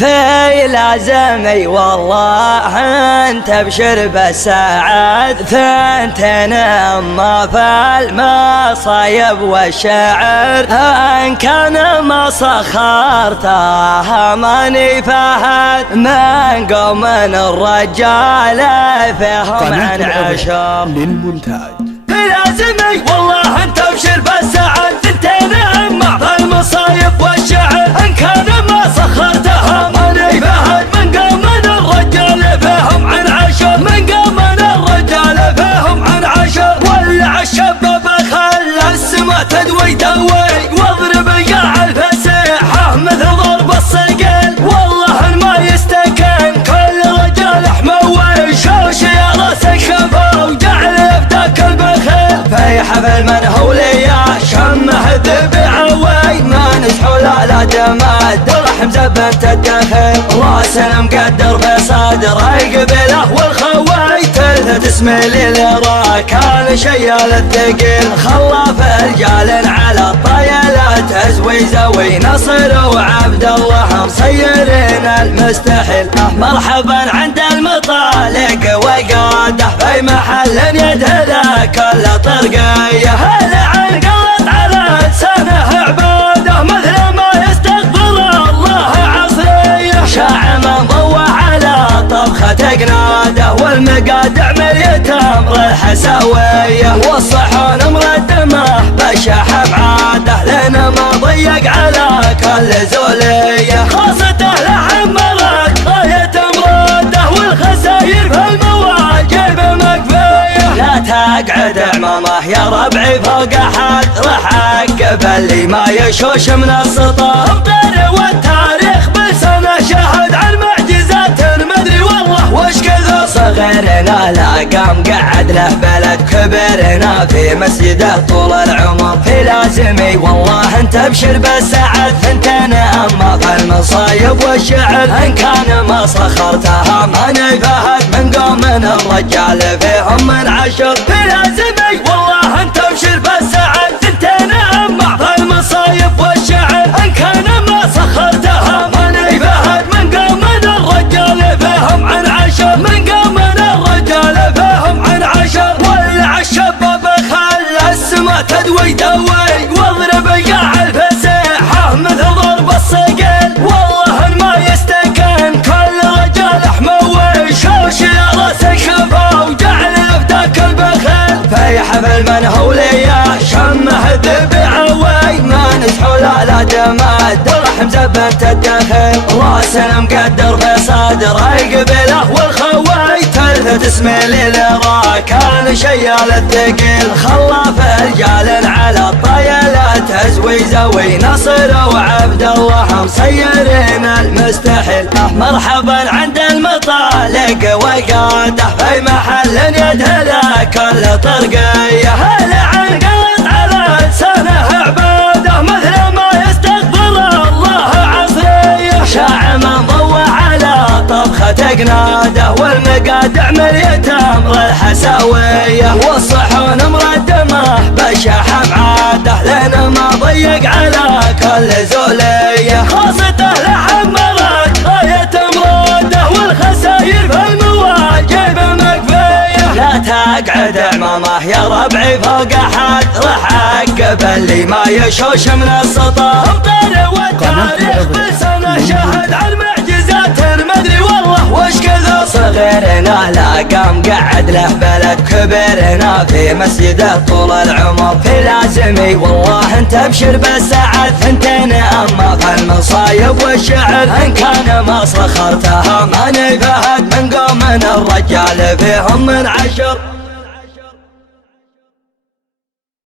في لازمي والله انت ابشر بالسعد، ثنتين اما في المصايب والشعر، ان كان ما سخرته ماني فهد من قوم الرجال فيهم عن عشر للمونتاج. في لازمي والله انت ابشر بالسعد، ثنتين اما في المصايب والشعر، ان كان ما سخرتها ماني فهد من قوم الرجال فيهم عن عشر، من قوم الرجال فيهم عن عشر. ولع الشباب خلى السما تدوي دوي، واضرب قاع الفسيحة مثل ضرب الصقل، والله ما يستكن كل رجال حموي، شوش يا راس الخفا وجعل يفتك البخيل. في حفل من هوليا شمه ذبعوي، ما نسحول على جماد رحم زبنت الدخيل، راس مقدر في صدره قبله والخوي، تلثت اسمي للرا كان شيال الثقيل، خلاف رجال على الطيلات ازوي نصر وعبد الله مصيرين المستحيل. مرحبا عند المطالق وقاده في محل يدهله كل طرقيه، هل عن قلت على لسانه عباده مثل ما يستقبل الله عصريه، شاع منضوى على طبخة قناده، والمقادع مليت امر الحساويه، والصحون مردمه بالشاحة بعاده، لنا ما ضيق على كل زوليه، خاصته لحمرت غاية مراده، والخساير في المواجب مكفيه. لا تقعد عمامه يا ربعي فوق احد، راح اقبل اللي ما يشوش من السطح، والتاريخ بلسانه شهد عن معجزات مدري والله وش كثر. صغيرنا لا قام قعد له بلد، كبرنا في مسجده طول العمر. في لازمي والله انت ابشر بالسعد، ثنتين اما في المصايب والشعر، ان كان ما سخرتها ماني فهد من قوم الرجال فيهم من عشر. في لازمي والله انت ابشر بالسعد، ثنتين اما في المصايب والشعر، ان كان ما سخرتها ماني فهد من قوم الرجال فيهم عن عشر، من قوم الرجال فيهم عن عشر. ولع الشباب خلى السما تدوي دوي، واضرب قاع الفسيحة مثل ضرب الصقل، والله ما يستكن كل رجال حموي، شوش يا راس الخفا وجعل يفتك البخيل. في حفل من هوليا شمه ذبعوي، ما نسحول على جماد رحم زبنت الدخيل، راس مقدر في صدره قبله والخوي، تلثت اسمي للرا كان شيال الثقيل، خلاف رجال على الطيلات ازوي نصر وعبد الله مصيرين المستحيل. مرحبا عند المطالق وقاده في محل يدهله كل طرقيه، هل عن قلت على لسانه عباده مثل ما يستقبل الله عصريه، شاع منضوى على طبخة قناده، والمقادع مليت امر الحساويه، والصحون مردمه بالشاحة بعاده، لنا ما ضيق على كل زوليه، خاصته لحمرت غاية مراده، والخساير في المواجب مكفيه. لا تقعد عمامه يا ربعي فوق احد، راح اقبل اللي ما يشوش من السطح، والتاريخ بلسانه شهد عن معجزات مدري والله وش كثر. صغيرنا لا قام قعد له بلد، كبرنا في مسجده طول العمر. في لازمي والله انت ابشر بالسعد، ثنتين اما في المصايب والشعر، ان كان ما سخرتها ماني فهد من قوم الرجال فيهم من عشر.